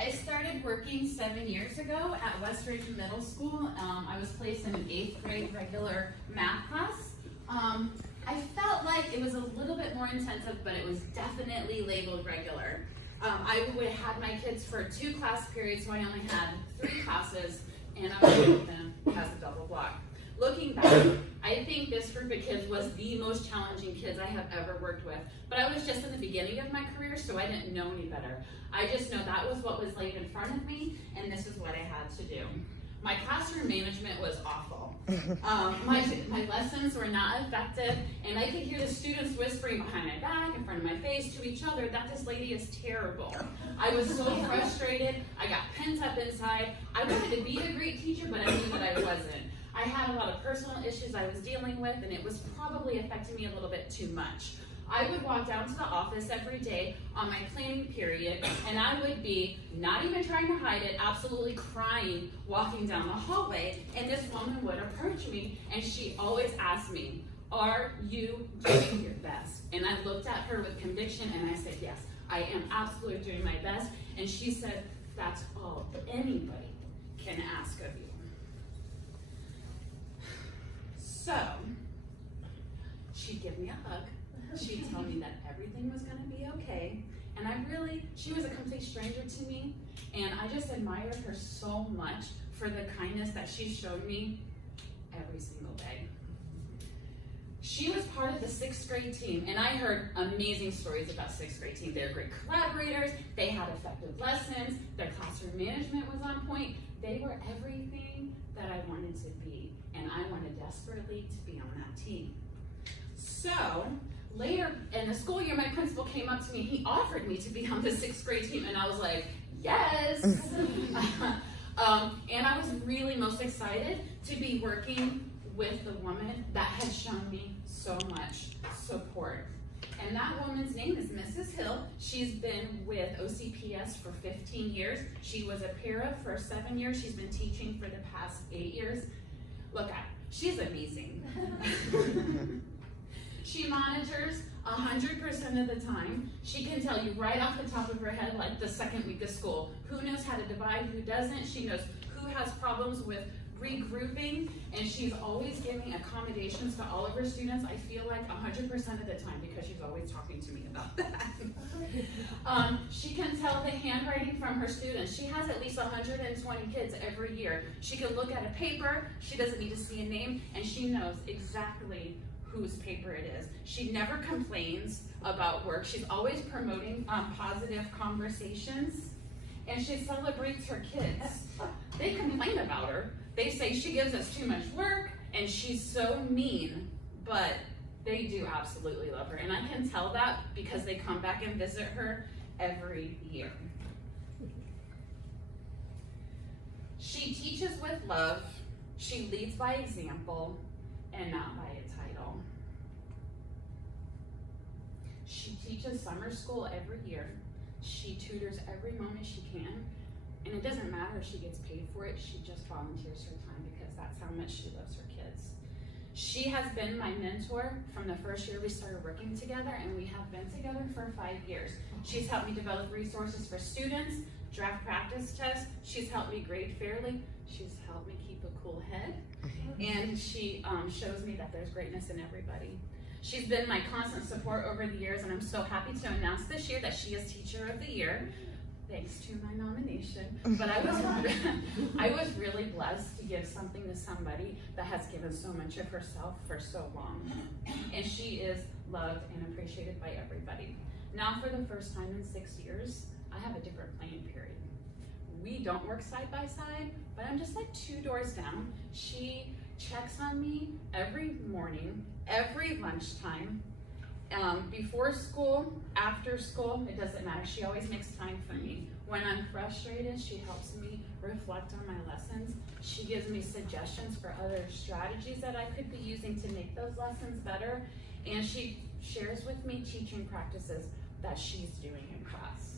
I started working 7 years ago at Westridge Middle School. I was placed in an 8th grade regular math class. I felt like it was a little bit more intensive, but it was definitely labeled regular. I would have had my kids for 2 class periods, so I only had 3 classes, and I was with them as a double block. Looking back, I think this group of kids was the most challenging kids I have ever worked with. But I was just in the beginning of my career, so I didn't know any better. I just know that was what was laid in front of me, and this is what I had to do. My classroom management was awful. My lessons were not effective, and I could hear the students whispering behind my back, in front of my face, to each other, that this lady is terrible. I was so frustrated. I got pent up inside. I wanted to be a great teacher, but I knew that I wasn't. I had a lot of personal issues I was dealing with, and it was probably affecting me a little bit too much. I would walk down to the office every day on my planning period, and I would be, not even trying to hide it, absolutely crying walking down the hallway, and this woman would approach me, and she always asked me, "Are you doing your best?" And I looked at her with conviction, and I said, "Yes, I am absolutely doing my best." And she said, "That's all anybody can ask of you." So, she'd give me a hug. She'd tell me that everything was gonna be okay. And she was a complete stranger to me. And I just admired her so much for the kindness that she showed me every single day. She was part of the 6th grade team, and I heard amazing stories about 6th grade team. They were great collaborators, they had effective lessons, their classroom management was on point. They were everything that I wanted to be, and I wanted desperately to be on that team. So, later in the school year, my principal came up to me, he offered me to be on the 6th grade team, and I was like, yes! And I was really most excited to be working with the woman that had shown me so much support. And that woman's name is Mrs. Hill. She's been with OCPS for 15 years. She was a para for 7 years. She's been teaching for the past 8 years. Look at her. She's amazing. She monitors 100% of the time. She can tell you right off the top of her head, like the second week of school, who knows how to divide, who doesn't. She knows who has problems with regrouping, and she's always giving accommodations to all of her students. I feel like 100% of the time, because she's always talking to me about that. She can tell the handwriting from her students. She has at least 120 kids every year. She can look at a paper, she doesn't need to see a name, and she knows exactly whose paper it is. She never complains about work. She's always promoting positive conversations, and she celebrates her kids. They complain about her. They say she gives us too much work and she's so mean, but they do absolutely love her. And I can tell that because they come back and visit her every year. She teaches with love, she leads by example and not by a title. She teaches summer school every year. She tutors every moment she can. And it doesn't matter if she gets paid for it, she just volunteers her time because that's how much she loves her kids. She has been my mentor from the first year we started working together, and we have been together for 5 years. She's helped me develop resources for students, draft practice tests. She's helped me grade fairly. She's helped me keep a cool head. And she shows me that there's greatness in everybody. She's been my constant support over the years, and I'm so happy to announce this year that she is Teacher of the Year. Thanks to my nomination, but I was really blessed to give something to somebody that has given so much of herself for so long. And she is loved and appreciated by everybody. Now for the first time in 6 years, I have a different planning period. We don't work side by side, but I'm just like 2 doors down. She checks on me every morning, every lunchtime, before school, after school, it doesn't matter. She always makes time for me. When I'm frustrated, she helps me reflect on my lessons. She gives me suggestions for other strategies that I could be using to make those lessons better. And she shares with me teaching practices that she's doing in class.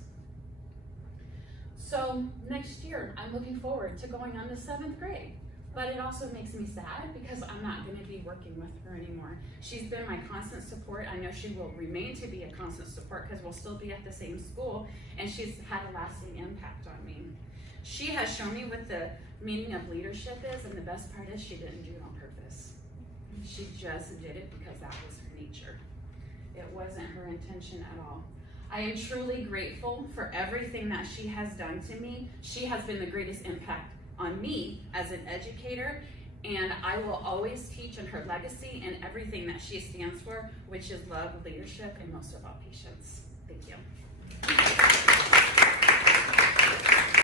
So next year, I'm looking forward to going on to 7th grade. But it also makes me sad because I'm not going to be working with her anymore. She's been my constant support. I know she will remain to be a constant support because we'll still be at the same school, and she's had a lasting impact on me. She has shown me what the meaning of leadership is, and the best part is she didn't do it on purpose. She just did it because that was her nature. It wasn't her intention at all. I am truly grateful for everything that she has done to me. She has been the greatest impact on me as an educator, and I will always teach in her legacy and everything that she stands for, which is love, leadership, and most of all, patience. Thank you.